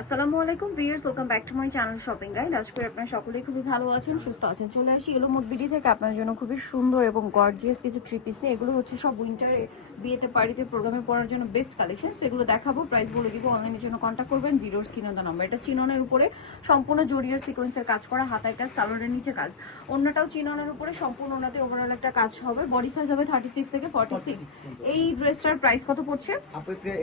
আসসালামু আলাইকুম viewers, welcome back to my channel shopping guide. আজ করে আপনারা সকলেই খুবই ভালো আছেন, সুস্থ আছেন। চলে আসি এলো মোট বিডি থেকে আপনার জন্য খুবই সুন্দর এবং গর্জিয়াস কিছু থ্রি পিস নিয়ে। এগুলো হচ্ছে সব উইন্টারে বিয়েতে পার্টিতে প্রোগ্রামে পড়ার জন্য বেস্ট কালেকশন। সেগুলো দেখাবো, প্রাইস বলে দিব। অনলাইনের জন্য কন্ট্যাক্ট করবেন, ভিডিওর স্ক্রিনে দেওয়া নাম্বার। এটা চিননের উপরে সম্পূর্ণ জরিয়ার সিকোয়েন্সের কাজ করা, হাতায় কাজ, সালোয়ারের নিচে কাজ, অন্যটাও চিননের উপরে সম্পূর্ণ ওনাতে ওভারঅল একটা কাজ হবে। বডি সাইজ হবে 36 থেকে 46। এই ড্রেসটার প্রাইস কত পড়ছে?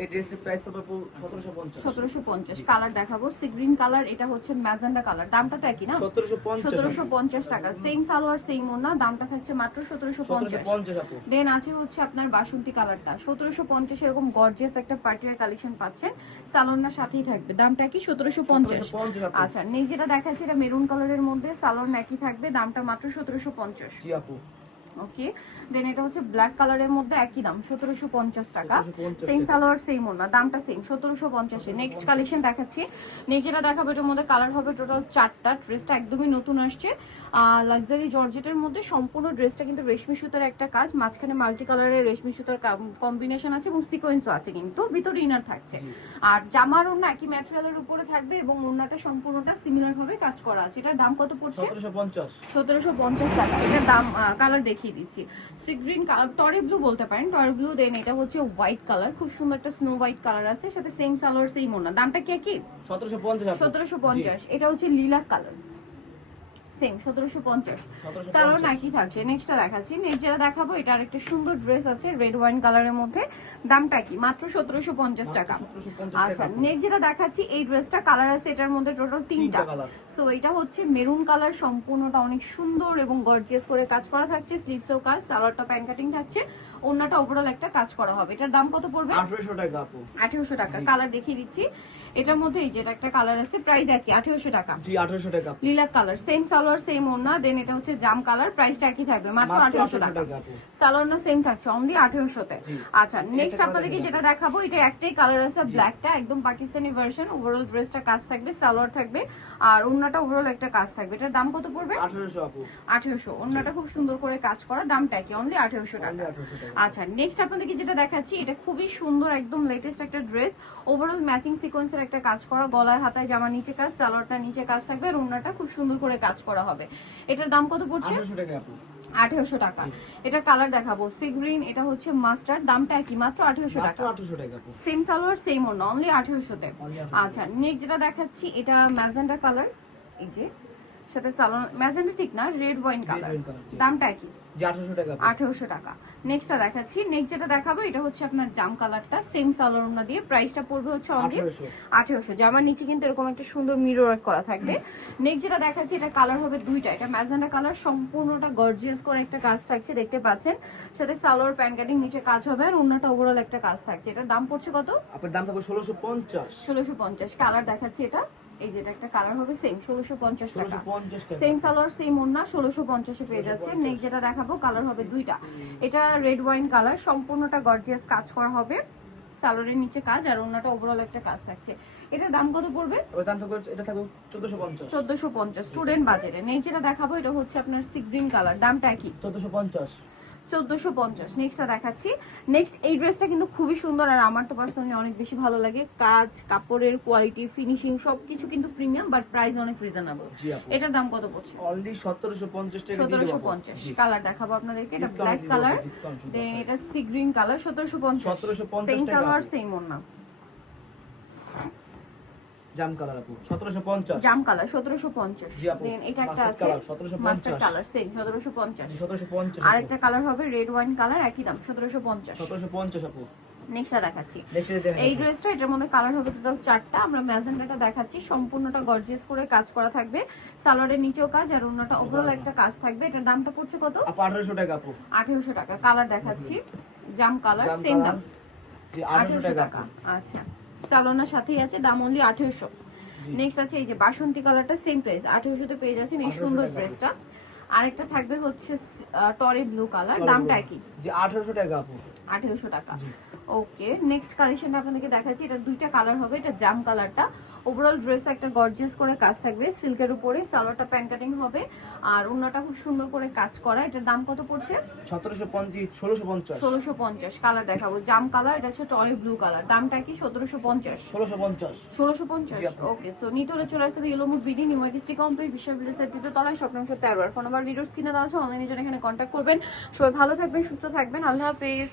এই ড্রেসের প্রাইস কত? 1750। কালার দেখাবো সি গ্রিন কালার, এটা হচ্ছে ম্যাজেন্ডা কালার। দামটা তো একই না? 1750 টাকা। সেম সালোয়ার সেম ওড়না, দামটা থাকছে মাত্র 1750। দেন আছে হচ্ছে আপনার বাসন্তী কালারটা 1750। এরকম গর্জিয়াস একটা পার্টির কালেকশন পাচ্ছেন, সালোয়ারটার সাথেই থাকবে। দামটা কি? 1750। আচ্ছা, নেই যেটা দেখাচ্ছে এটা মেরুন কালারের মধ্যে, সালোয়ার একই থাকবে, দামটা মাত্র 1750। জি আপু। ওকে, দেন এটা হচ্ছে ব্ল্যাক কালারের মধ্যে, একই দাম 1750 টাকা। সেম সালোয়ার সেম ওড়না, দামটা সেম 1750 এ। নেক্সট কালেকশন দেখাচ্ছি। নেক্সট দেখাবো এটার মধ্যে কালার হবে টোটাল 4টা। ড্রেসটা একদমই নতুন আসছে, লাক্সারি জর্জেটের মধ্যে। সম্পূর্ণ ড্রেসটা কিন্তু রেশমি সুতার একটা কাজ, মাঝখানে মাল্টি কালারের রেশমি সুতার কম্বিনেশন আছে এবং সিকোয়েন্সও আছে, কিন্তু ভিতরে ইনার থাকছে। আর জামার ওড়না একই ম্যাটেরিয়ালের উপরে থাকবে এবং ওড়নাটা সম্পূর্ণটা সিমিলার ভাবে কাজ করা আছে। এটার দাম কত পড়ছে? 1750 টাকা। এটার দাম কালার দেখিয়ে দিচ্ছি। সি গ্রিন কালার, টরে ব্লু বলতে পারেন, টরে ব্লু। দেন এটা হচ্ছে হোয়াইট কালার, খুব সুন্দর একটা স্নো হোয়াইট কালার আছে, সাথে সেম সালোয়ার সেম ওড়না। দামটা কি একই? 1750। এটা হচ্ছে লিলাক কালার, সেম 1750। সালোয়ার একই থাকছে। নেক্সটটা দেখাচ্ছি। নেক্সট যেটা দেখাবো এটা আরেকটা সুন্দর ড্রেস আছে রেড ওয়াইন কালারের মধ্যে, দামটা কি? মাত্র 1750 টাকা। আচ্ছা, নেক্সট যেটা দেখাচ্ছি এই ড্রেসটা কালার আছে এটার মধ্যে টোটাল 3টা। সো এটা হচ্ছে মেরুন কালার, সম্পূর্ণটা অনেক সুন্দর এবং গর্জিয়াস করে কাজ করা থাকছে, স্লিভসেও কাজ, সালোয়ারটা প্যান কাটিং থাকছে, ওন্নাটা ওভারঅল একটা কাজ করা হবে। এটার দাম কত পড়বে? 1800 টাকা আপু। 1800 টাকা। কালার দেখিয়ে দিচ্ছি। এটার মধ্যে এই যেটা একটা কালার আছে, প্রাইস একই 1800 টাকা। জি 1800 টাকা। Lilac colour, same salwar same ওড়না। দেন এটা হচ্ছে জাম কালার, প্রাইসটা একই থাকবে, মাত্র 1800 টাকা। সালোয়ার না সেম থাকছে, অনলি 1800 তে। আচ্ছা, নেক্সট আপনাদেরকে যেটা দেখাবো এটা একটাই কালার আছে, ব্ল্যাকটা, একদম পাকিস্তানি ভার্সন। ওভারঅল ড্রেসটা কাজ থাকবে, সালোয়ার থাকবে আর ওড়নাটা ওভারঅল একটা কাজ থাকবে। এটার দাম কত পড়বে? 1800 আপু। 1800। ওড়নাটা খুব সুন্দর করে কাজ করা, দামটা কি? অনলি 1800 টাকা। আচ্ছা, নেক্সট আপনাদেরকে যেটা দেখাচ্ছি এটা খুবই সুন্দর, একদম লেটেস্ট একটা ড্রেস। ওভারঅল ম্যাচিং সিকোয়েন্সের একটা কাজ করা, গলায় হাতায় জামা নিচে কাজ, সালোয়ারটা নিচে কাজ থাকবে আর ওড়নাটা খুব সুন্দর করে কাজ করা হবে। এটার দাম কত পড়ছে? 1800 টাকা আপু। 1800 টাকা। এটা কালার দেখাবো সি গ্রিন, এটা হচ্ছে মাস্টার্ড, দামটা কি? মাত্র 1800 টাকা। 1800 টাকা আপু। সেম সালোয়ার সেম ওড়না, অনলি 1800 তে। আচ্ছা, নেক্সট যেটা দেখাচ্ছি এটা ম্যাজেন্ডা কালার, এই যে সাথে সালোয়ার ম্যাজেন্ডা ঠিক না, রেড ওয়াইন কালার, দামটা কি? জি 1800 টাকা। 1800 টাকা। নেক্সটটা দেখাচ্ছি। নেক্সট যেটা দেখাবো এটা হচ্ছে আপনার জাম কালারটা, সেম সালোয়ার ওড়না দিয়ে, প্রাইসটা পড়বে হচ্ছে অনলি 1800। জামার নিচে কিন্তু এরকম একটা সুন্দর মিরর ওয়ার্ক করা থাকবে। নেক্সট যেটা দেখাচ্ছি এটা কালার হবে 2টা। এটা ম্যাজেন্ডা কালার, সম্পূর্ণটা গর্জিয়াস করে একটা কাজ থাকছে, দেখতে পাচ্ছেন, সাথে সালোয়ার প্যান কাটিং নিচে কাজ হবে আর ওড়নাটা ওভারঅল একটা কাজ থাকছে। এটার দাম পড়ছে কত? আপনার দাম থাকবে 1650। 1650। কালার দেখাচ্ছি এটা, এই যেটা একটা কালার হবে সেম 1650 টাকা। সেম সালোয়ার সেম ওড়না 1650 এ পেয়ে যাচ্ছে। নেক্সট যেটা দেখাবো কালার হবে 2টা। এটা রেড ওয়াইন কালার, সম্পূর্ণটা গর্জিয়াস কাজ করা হবে, সালোয়ারের নিচে কাজ আর ওড়নাটা ওভারঅল একটা কাজ থাকছে। এটার দাম কত পড়বে? ওর দাম থাকবে, এটা থাকবে 1450। 1450 স্টুডেন্ট বাজারে। নেক্সট যেটা দেখাবো এটা হচ্ছে আপনার সি গ্রিন কালার, দামটা কি? 1450। 1450। নেক্সটটা দেখাচ্ছি। নেক্সট এই ড্রেসটা কিন্তু খুবই সুন্দর আর আমার তো পার্সোনালি অনেক বেশি ভালো লাগে। কাজ, কাপড়ের কোয়ালিটি, ফিনিশিং সবকিছু কিন্তু প্রিমিয়াম, বাট প্রাইস অনেক রিজনেবল। এটার দাম কত পড়ছে? অনলি 1750 টাকা। 1750। কালার দেখাবো আপনাদেরকে, এটা ব্ল্যাক কালার, দেন এটা sea green colour, 1750। Same colour same ওড়না, জাম কালার আপু 1750। জাম কালার 1750। দেন এটা একটা আছে মাস্টার্ড কালার, সেম 1750। 1750। আরেকটা কালার হবে রেড ওয়াইন কালার, একই দাম 1750। 1750 আপু। নেক্সটটা দেখাচ্ছি। এই ড্রেসটা, এটার মধ্যে কালার হবে টোটাল 4টা। আমরা ম্যাজেন্ডাটা দেখাচ্ছি, সম্পূর্ণটা গর্জিয়াস করে কাজ করা থাকবে, সালোয়ারের নিচেও কাজ আর ওড়নাটা ওভারঅল একটা কাজ থাকবে। এটার দামটা পড়ছে কত? 1800 টাকা আপু। 1800 টাকা। কালার দেখাচ্ছি, জাম কালার, সেম দাম 1800 টাকা। আচ্ছা, সালোয়ারের সাথেই আছে, দাম অনলি 1800। নেক্সট আছে এই যে বাসন্তী কালারটা, সেম প্রাইস 1800 তে পেয়ে যাচ্ছেন এই সুন্দর ড্রেসটা। আরেকটা থাকবে হচ্ছে টরে ব্লু কালার, দামটা কি? জি 1800 টাকা আপু। 1800 টাকা। জি। ওকে, নেক্সট কালেকশনটা আপনাদেরকে দেখাচ্ছি। এটা দুইটা কালার হবে, এটা জাম কালারটা। ওভারঅল ড্রেস একটা গর্জিয়াস করে কাজ থাকবে সিল্কের উপরে, সালোয়ারটা প্যান কাটিং হবে আর ওন্নাটা খুব সুন্দর করে কাজ করা। এটার দাম কত পড়ছে? 1750 1650 1650। কালার দেখাবো, জাম কালার, এটা হচ্ছে টরি ব্লু কালার। দামটা কি? 1750। 1650 1650। ওকে, সো নিতে হলে চলে আসতে হবে ইয়েলোমুড বিডি নিউ ডিস্ট্রিক্ট কমপ্লিট বিশাল ভিলেজের দ্বিতীয় তলায়, shop number 13। Phone number videos কিনে দেওয়া আছে, অনলাইনে জন্য এখানে কন্ট্যাক্ট করবেন। সবাই ভালো থাকবেন, সুস্থ থাকবেন, আল্লাহ হাফেজ।